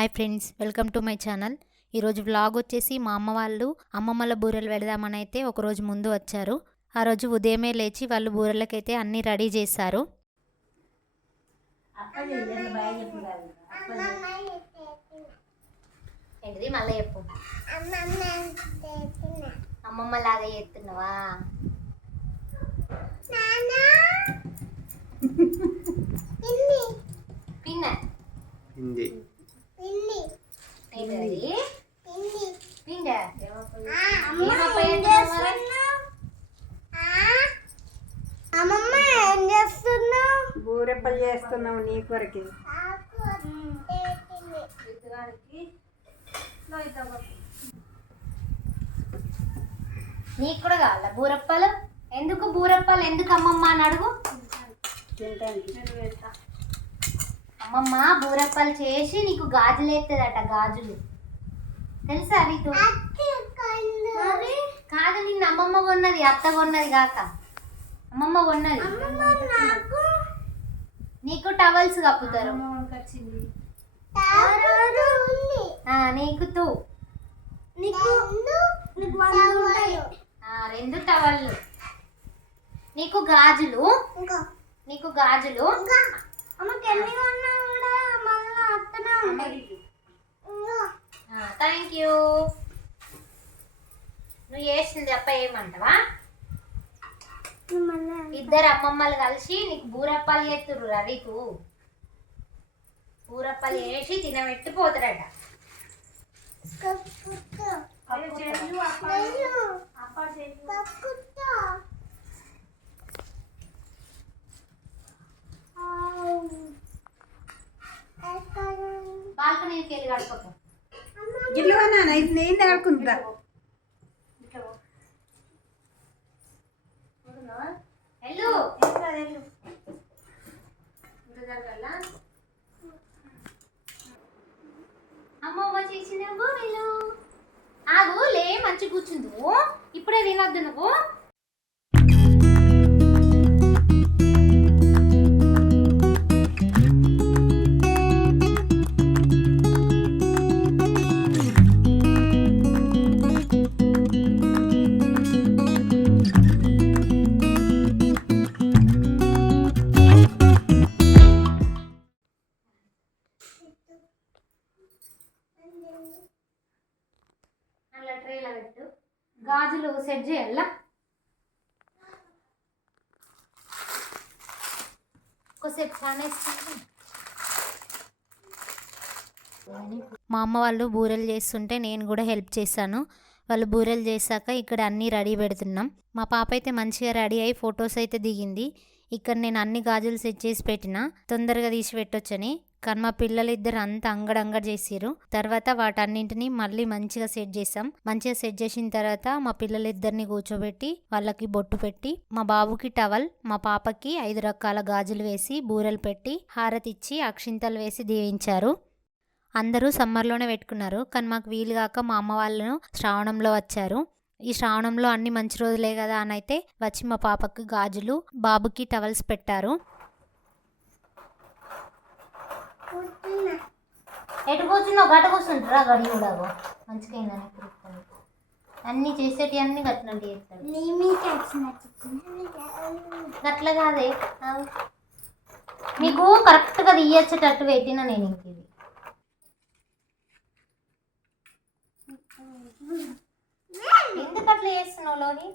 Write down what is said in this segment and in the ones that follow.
Hi friends welcome to my channel. ఈరోజు vlog వచ్చేసి మా అమ్మ వాళ్ళు అమ్మమ్మల బూరెలు పెడదామని అయితే ఒకరోజు ముందు వచ్చారు. ఆ రోజు ఉదయమే లేచి వాళ్ళు బూరెలకైతే అన్నీ రెడీ చేశారు. ఏంటిది? మళ్ళీ చెప్పు. అమ్మమ్మ లాగా చేస్తున్నావా పిన్న హిందీ ఏంటది పిండ అమ్మమ్మ ఏం చేస్తున్నావు? బూరెప్పలు చేస్తున్నావు? నీ కొరకి. నీకు కూడా కావాలా బూరప్పలు? ఎందుకు బూరప్పలు? ఎందుకు అమ్మమ్మ అని అడుగు? తింటానికి అమ్మమ్మ బూరప్పలు చేసి నీకు గాజులు ఎత్తదట గాజులు. తెలుసా నీకు? కాదు నిన్న అమ్మమ్మ కొన్నది అత్త కొన్నది కాక. అమ్మమ్మ కొన్నది. నీకు టవల్స్ కప్పుతారు. ఆ, నీకు తూ. ఆ, రెండు టవల్లు నీకు గాజులు. నీకు గాజులు. థ్యాంక్ యూ నువ్వు చేసింది అప్ప ఏమంటావా? ఇద్దరు అమ్మమ్మలు కలిసి నీకు బూరప్పాలు చేస్తుర్రు రవికు. బూరప్పాలు చేసి తినబెట్టి పోతారట బాల్కనీకి వెళ్ళి నాన్న ఇది నేను వెళ్ళు. అమ్మమ్మ చేసిన ఆగు లే మంచి కూర్చుందు ఇప్పుడే తినొద్దు నువ్వు. సెట్ చేయాలా? ఒకసేపు ఫ్యాన్ మా అమ్మ వాళ్ళు బూరెలు చేస్తుంటే నేను కూడా హెల్ప్ చేశాను. వాళ్ళు బూరెలు చేశాక ఇక్కడ అన్నీ రెడీ పెడుతున్నాం. మా పాప అయితే మంచిగా రెడీ అయ్యి ఫొటోస్ అయితే దిగింది. ఇక్కడ నేను అన్ని గాజులు సెట్ చేసి పెట్టిన. తొందరగా తీసి పెట్టొచ్చని. కానీ మా పిల్లలు ఇద్దరు అంతా అంగడంగడ చేసిర్రు. తర్వాత వాటన్నింటిని మళ్ళీ మంచిగా సెట్ చేసాం మంచిగా సెట్ చేసిన తర్వాత మా పిల్లలిద్దరిని కూర్చోబెట్టి వాళ్ళకి బొట్టు పెట్టి మా బాబుకి టవల్ మా పాపకి ఐదు రకాల గాజులు వేసి బూరెలు పెట్టి హారతి ఇచ్చి అక్షింతలు వేసి దీవించారు. అందరూ సమ్మర్లోనే పెట్టుకున్నారు. కానీ మాకు వీలు కాక మా అమ్మ వాళ్ళను శ్రావణంలో వచ్చారు. ఈ శ్రావణంలో అన్ని మంచి రోజులే కదా అని అయితే వచ్చి మా పాపకి గాజులు బాబుకి టవల్స్ పెట్టారు. ఎటు కూర్చున్నావు? గట కూర్చుంటారా? గడి కూడా మంచిగా అయిందని అన్నీ చేసేటి అన్నీ గట్టినట్టు చేస్తాడు నీ మీకు వచ్చినట్టు గట్ల కాదే. నీకు కరెక్ట్గా తీయచ్చేటట్టు పెట్టిన నేను ఇంక ఇది. ఎందుకు అట్లా చేస్తున్నావు లోని?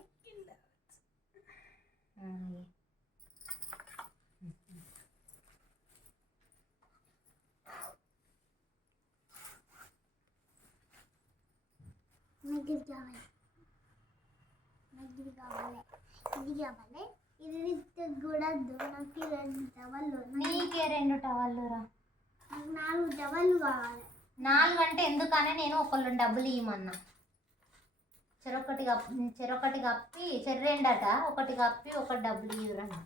నాకు ఇది కావాలి. నాకు ఇది కావాలి. ఇది కావాలి. ఇది కూడా. నాకు రెండు టవల్లు నీకే రెండు టవల్లు రా. నాకు నాలుగు టవల్లు కావాలి. నాలుగు అంటే ఎందుకనే నేను ఒకళ్ళు డబ్బులు ఇవ్వమన్నా చెరొకటి కప్ చెరొకటి కప్పి చెర్రెండట. ఒకటి కప్పి ఒకటి డబ్బులు ఇవ్వరన్న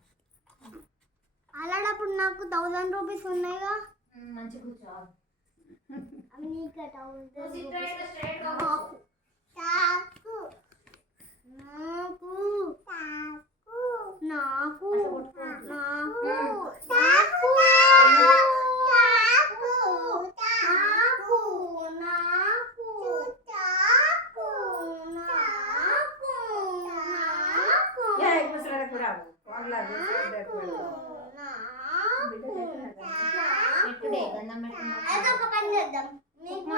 అలాంటప్పుడు నాకు థౌజండ్ రూపీస్ ఉన్నాయిగా. మంచి కూర్చో అవి నీకే థౌజండ్ గంధం పెట్టుకున్నాం అదొక పని చేద్దాం. మీకు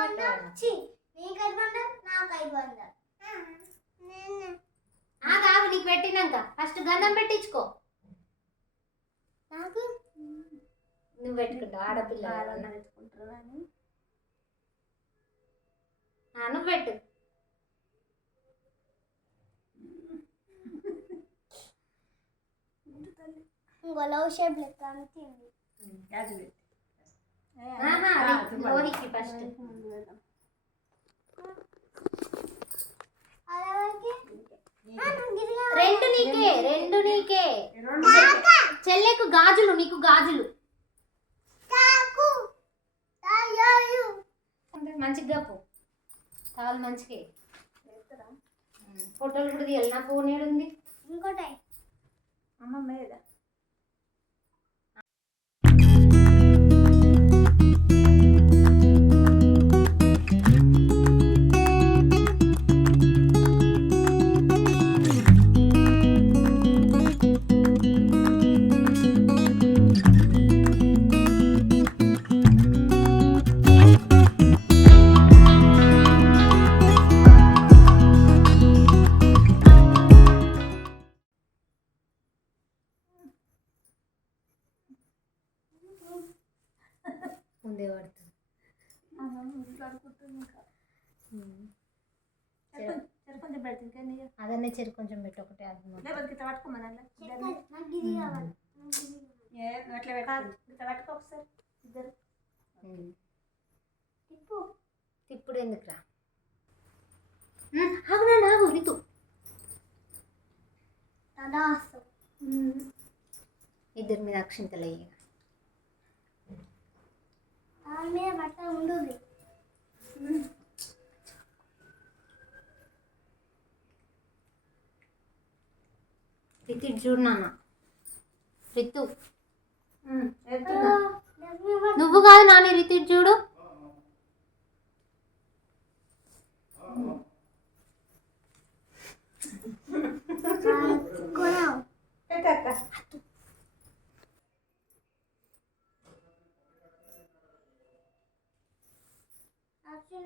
చి నాకు ఐదు వందలు ఆగు ఆగు నీకు పెట్టినాక. ఫస్ట్ గంధం పెట్టించుకో. నాకు? నువ్వు పెట్టుకుంటావు? ఆడపిల్ల నువ్వు పెట్టు. ఇంకో లవ్ షేప్ లెక్క అంతింది ఫస్ట్. రెండు నీకే రెండు నీకే. చెల్లెకు గాజులు నీకు గాజులు. మంచిగా గప్పు చాలా మంచిగా ఫోటోలు కూడా తీయాలి. నా ఫోన్ ఏడుంది? ఇంకోటి అమ్మ మీద ముందే పడుతుంది అదన్నే చెరు కొంచెం పెట్టి ఒకటే ఇప్పుడు ఎందుకురా? ఆగు తదాస్తు ఇద్దరి మీద అక్షింతలు వేయ దాని మీద బట్ట ఉండుది రితు చూడు నాన్న. రితు నువ్వు కాదు నాన్న రితు చూడు.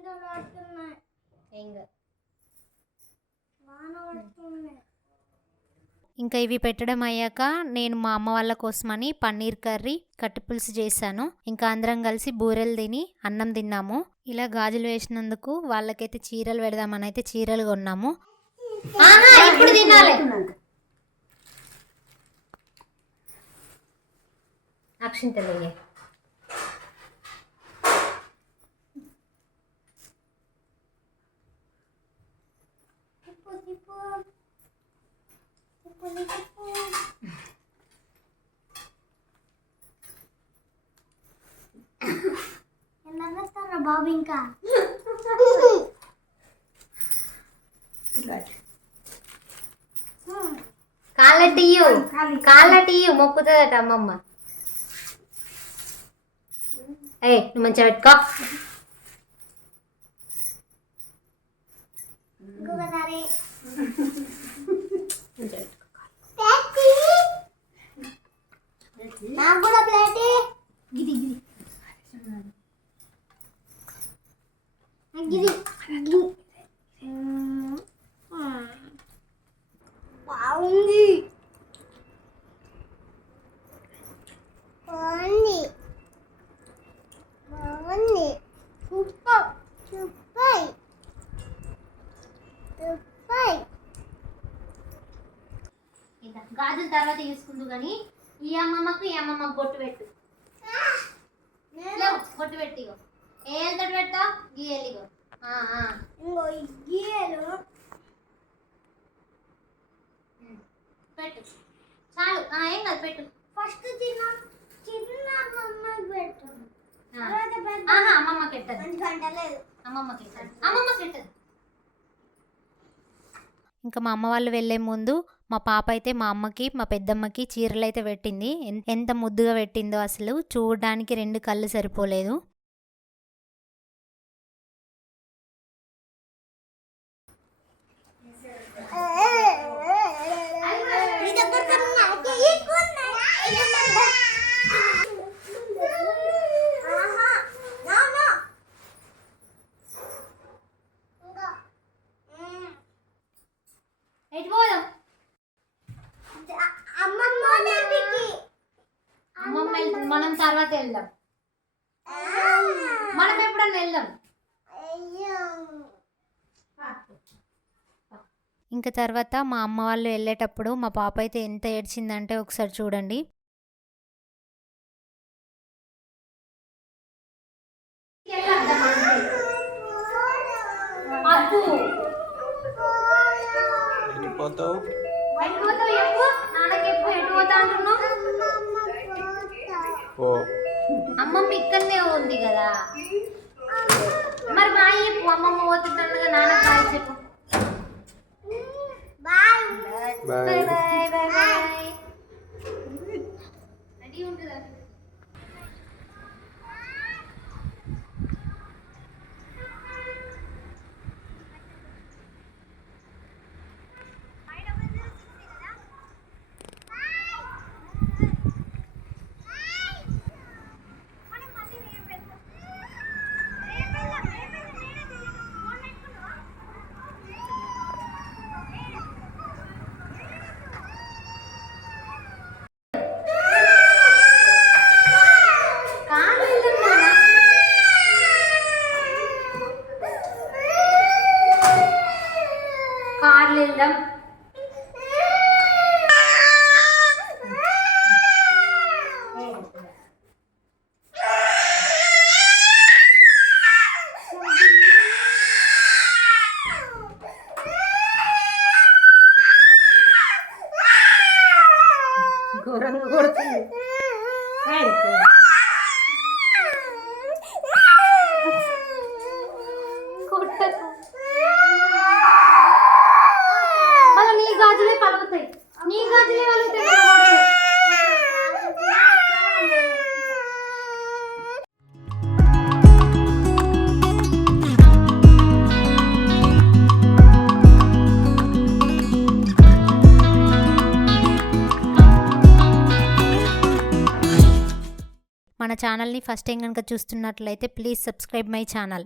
పడుతున్నాయి. వాన పడుతున్నాయి ఇంకా ఇవి పెట్టడం అయ్యాక నేను మా అమ్మ వాళ్ళ కోసమని పన్నీర్ కర్రీ కట్టిపులుసు చేశాను. ఇంకా అందరం కలిసి బూరెలు తిని అన్నం తిన్నాము. ఇలా గాజులు వేసినందుకు వాళ్ళకైతే చీరలు పెడదామని అయితే చీరలు కొన్నాము. ఆహా, ఇప్పుడు తినాలి. అక్షింతలు బాబు ఇంకా ఇట్లా హ్మ్. కాళ్ళటియ్యు కాళ్ళటియ్యు మొక్కుతుందట అమ్మమ్మ. ఏ నువ్వు మంచిగా పెట్టుకో. బాగుంది బాగుంది. బాగుంది. సూపర్. సూపర్ సూపర్ ఇదా, గాజుల తర్వాత తీసుకుందు కానీ ఈ అమ్మమ్మకు ఈ అమ్మమ్మకు బొట్టు పెట్టు. బొట్టు పెట్టి ఇగో. ఏ వెళ్తాడు పెడతావు గీయలు ఇగో. ఆ, ఆ. ఇంకో ఈ గీయలు పెట్టు. చాలు. ఆ, ఏం కాదు పెట్టు. ఫస్ట్ చిన్న చిన్న అమ్మకి పెట్టు. ఆహా అమ్మమ్మకి లేదు అమ్మమ్మకి అమ్మమ్మకి ఎట్టదు ఇంకా మా అమ్మ వాళ్ళు వెళ్ళే ముందు మా పాప అయితే మా అమ్మకి మా పెద్దమ్మకి చీరలు అయితే పెట్టింది ఎంత ముద్దుగా పెట్టిందో అసలు చూడడానికి రెండు కళ్ళు సరిపోలేదు. మనం తర్వాత వెళ్దాం. మనం ఎప్పుడన్నా వెళ్దాం. ఇంకా తర్వాత మా అమ్మ వాళ్ళు వెళ్ళేటప్పుడు మా పాప అయితే ఎంత ఏడ్చిందంటే ఒకసారి చూడండి. అప్పు పోతావు? అమ్మమ్మ ఇక్కడనే ఉంది కదా. మరి బాయ్ చెప్పు అమ్మమ్మ పోతుంటాను నాన్న బాయ్ చెప్పు. Bye bye bye bye bye ready ఉంటుందా కాళ్ళు వెళ్దాం నాన్న కార్లు వెళ్దాం ఘోరంగా కొడుతుంది కొట్టకు మళ్ళీ నీ గాజులే పలుకుతాయి నీ గాజులే పలుకుతాయి మళ్ళా కొడితే. మన ఛానల్ని ఫస్ట్ టైం కనుక చూస్తున్నట్లయితే ప్లీజ్ సబ్స్క్రైబ్ మై ఛానల్